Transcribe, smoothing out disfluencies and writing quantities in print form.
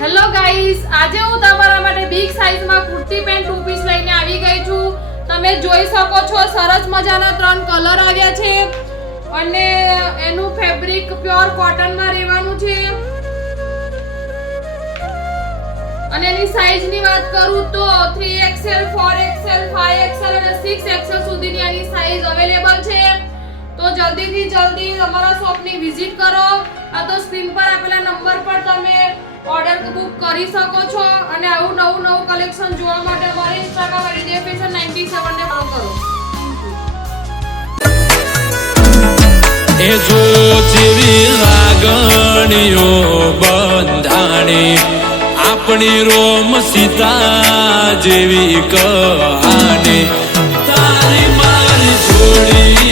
Hello guys, આજે હું તમારા માટે બિગ સાઈઝમાં કુર્તી પેન્ટ 2 પીસ લઈને આવી ગઈ છું. તમે જોઈ શકો છો સરસ મજાના 3 કલર આવ્યા છે અને એનું ફેબ્રિક પ્યોર કોટનમાં રહેવાનું છે. અને એની સાઈઝની વાત કરું તો 3XL, 4XL, 5XL અને 6XL સુધીની આની સાઈઝ અવેલેબલ છે. તો જલ્દીથી જલ્દી અમારા શોપની વિઝિટ કરો. આ તો સ્ક્રીન પર આપેલા નંબર પર તમે ઓર્ડર બુક કરી શકો છો અને આવું નવું કલેક્શન જોવા માટે અમારી ઇન્સ્ટાગ્રામ આઈડી ફેશન 97 ને ફોલો કરો. એ જો જેવી લાગણીઓ બંધાણી આપણી રોમ સીતા જેવી કહાની તારી મારી જોડી